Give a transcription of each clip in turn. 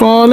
الصلاة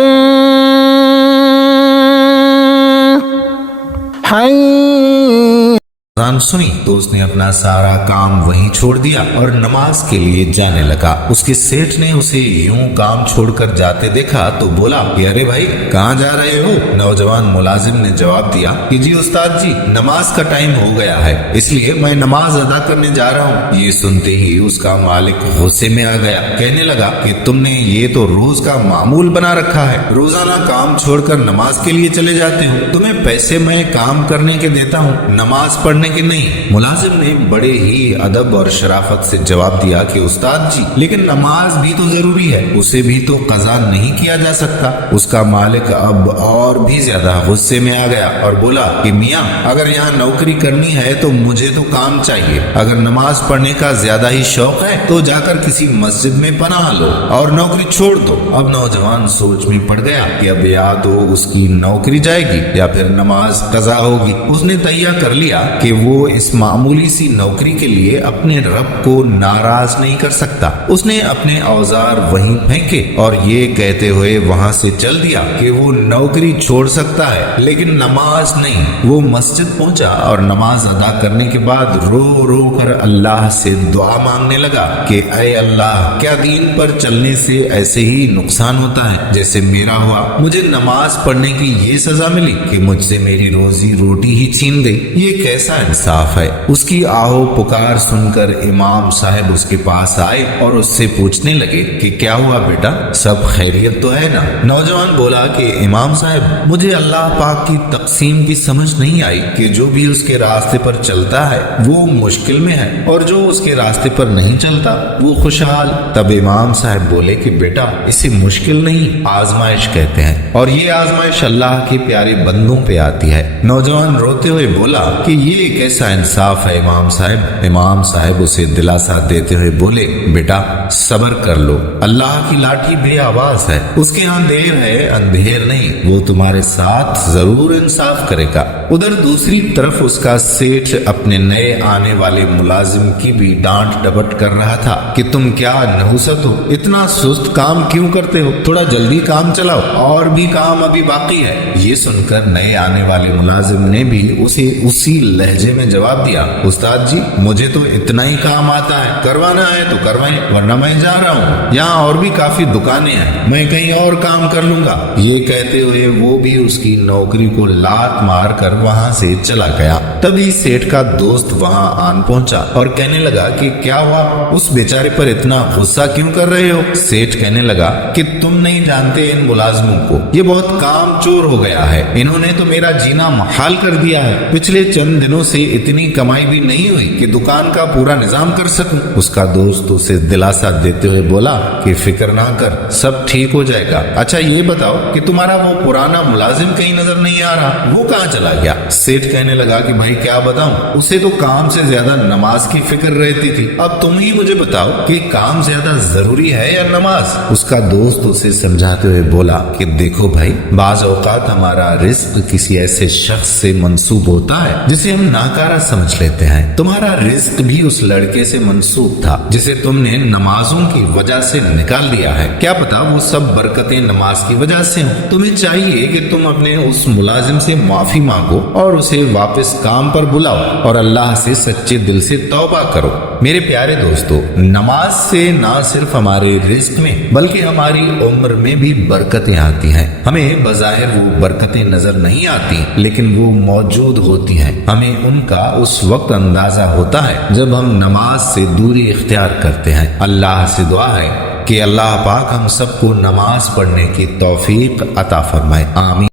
حي اذان سنی تو اس نے اپنا سارا کام وہیں چھوڑ دیا اور نماز کے لیے جانے لگا۔ اس کے سیٹھ نے اسے یوں کام چھوڑ کر جاتے دیکھا تو بولا کہ ارے بھائی کہاں جا رہے ہو؟ نوجوان ملازم نے جواب دیا کہ جی استاد جی نماز کا ٹائم ہو گیا ہے اس لیے میں نماز ادا کرنے جا رہا ہوں۔ یہ سنتے ہی اس کا مالک غصے میں آ گیا، کہنے لگا کہ تم نے یہ تو روز کا معمول بنا رکھا ہے، روزانہ کام چھوڑ کر نماز کے لیے چلے جاتے ہو، تمہیں پیسے میں کام کرنے کے دیتا ہوں، نماز پڑھنے کہ نہیں۔ ملازم نے بڑے ہی ادب اور شرافت سے جواب دیا کہ استاد جی لیکن نماز بھی تو ضروری ہے، اسے بھی تو قضا نہیں کیا جا سکتا۔ اس کا مالک اب اور بھی زیادہ غصے میں آ گیا اور بولا کہ میاں اگر یہاں نوکری کرنی ہے تو مجھے تو کام چاہیے، اگر نماز پڑھنے کا زیادہ ہی شوق ہے تو جا کر کسی مسجد میں پناہ لو اور نوکری چھوڑ دو۔ اب نوجوان سوچ میں پڑ گیا کہ اب یا تو اس کی نوکری جائے گی یا پھر نماز قضا ہوگی۔ اس نے تیار کر لیا کہ وہ اس معمولی سی نوکری کے لیے اپنے رب کو ناراض نہیں کر سکتا۔ اس نے اپنے اوزار وہیں پھینکے اور یہ کہتے ہوئے وہاں سے چل دیا کہ وہ نوکری چھوڑ سکتا ہے لیکن نماز نہیں۔ وہ مسجد پہنچا اور نماز ادا کرنے کے بعد رو رو کر اللہ سے دعا مانگنے لگا کہ اے اللہ کیا دین پر چلنے سے ایسے ہی نقصان ہوتا ہے جیسے میرا ہوا؟ مجھے نماز پڑھنے کی یہ سزا ملی کہ مجھ سے میری روزی روٹی ہی چھین گئی، یہ کیسا انصاف ہے؟ اس کی آہو پکار سن کر امام صاحب اس کے پاس آئے اور اس سے پوچھنے لگے کہ کیا ہوا بیٹا، سب خیریت تو ہے نا؟ نوجوان بولا کہ امام صاحب مجھے اللہ پاک کی تقسیم کی سمجھ نہیں آئی کہ جو بھی اس کے راستے پر چلتا ہے وہ مشکل میں ہے اور جو اس کے راستے پر نہیں چلتا وہ خوشحال۔ تب امام صاحب بولے کہ بیٹا اسے مشکل نہیں آزمائش کہتے ہیں اور یہ آزمائش اللہ کے پیارے بندوں پہ آتی ہے۔ نوجوان روتے ہوئے بولا کہ یہ کیسا انصاف ہے امام صاحب؟ امام صاحب اسے دلاسا دیتے ہوئے بولے بیٹا صبر کر لو، اللہ کی لاٹھی بے آواز ہے، اس کے ہاں دیر ہے اندھیر نہیں، وہ تمہارے ساتھ ضرور انصاف کرے گا۔ ادھر دوسری طرف اس کا سیٹھ اپنے نئے آنے والے ملازم کی بھی ڈانٹ ڈپٹ کر رہا تھا کہ تم کیا نحوست ہو، اتنا سست کام کیوں کرتے ہو، تھوڑا جلدی کام چلاؤ، اور بھی کام ابھی باقی ہے۔ یہ سن کر نئے آنے والے ملازم نے بھی اسے اسی لہجے میں جواب دیا استاد جی مجھے تو اتنا ہی کام آتا ہے، کروانا ہے تو کروائیں ورنہ میں جا رہا ہوں، یہاں اور بھی کافی دکانیں ہیں، میں کہیں اور کام کر لوں گا۔ یہ کہتے ہوئے وہ بھی اس کی نوکری کو لات مار کر وہاں سے چلا گیا۔ تبھی سیٹھ کا دوست وہاں آن پہنچا اور کہنے لگا کہ کیا ہوا، اس بیچارے پر اتنا غصہ کیوں کر رہے ہو؟ سیٹھ کہنے لگا کہ تم نہیں جانتے ان ملازموں کو، یہ بہت کام چور ہو گیا ہے، انہوں نے تو میرا جینا محال کر دیا ہے، پچھلے چند دنوں سے اتنی کمائی بھی نہیں ہوئی کہ دکان کا پورا نظام کر سکوں۔ اس کا دوست اسے دلاسا دیتے ہوئے بولا کہ فکر نہ کر سب ٹھیک ہو جائے گا، اچھا یہ بتاؤ کہ تمہارا وہ پرانا ملازم کہیں نظر نہیں آ رہا، وہ کہاں چلا گیا؟ سیٹھ کہنے لگا کہ بھائی کیا بتاؤں، اسے تو کام سے زیادہ نماز کی فکر رہتی تھی، اب تم ہی مجھے بتاؤ کہ کام زیادہ ضروری ہے یا نماز؟ اس کا دوست اسے سمجھاتے ہوئے بولا کہ دیکھو بھائی بعض اوقات ہمارا رزق کسی ایسے شخص سے منسوب ہوتا ہے جسے ہم ناکارہ سمجھ لیتے ہیں، تمہارا رزق بھی اس لڑکے سے منسوب تھا جسے تم نے نمازوں کی وجہ سے نکال دیا ہے، کیا پتا وہ سب برکتیں نماز کی وجہ سے ہوں۔ تمہیں چاہیے کہ تم اپنے اس ملازم سے معافی مانگو اور اسے واپس کام پر بلاؤ اور اللہ سے سچے دل سے توبہ کرو۔ میرے پیارے دوستو، نماز سے نہ صرف ہمارے رزق میں بلکہ ہماری عمر میں بھی برکتیں آتی ہیں، ہمیں بظاہر وہ برکتیں نظر نہیں آتی لیکن وہ موجود ہوتی ہیں، ہمیں ان کا اس وقت اندازہ ہوتا ہے جب ہم نماز سے دوری اختیار کرتے ہیں۔ اللہ سے دعا ہے کہ اللہ پاک ہم سب کو نماز پڑھنے کی توفیق عطا فرمائے، آمین۔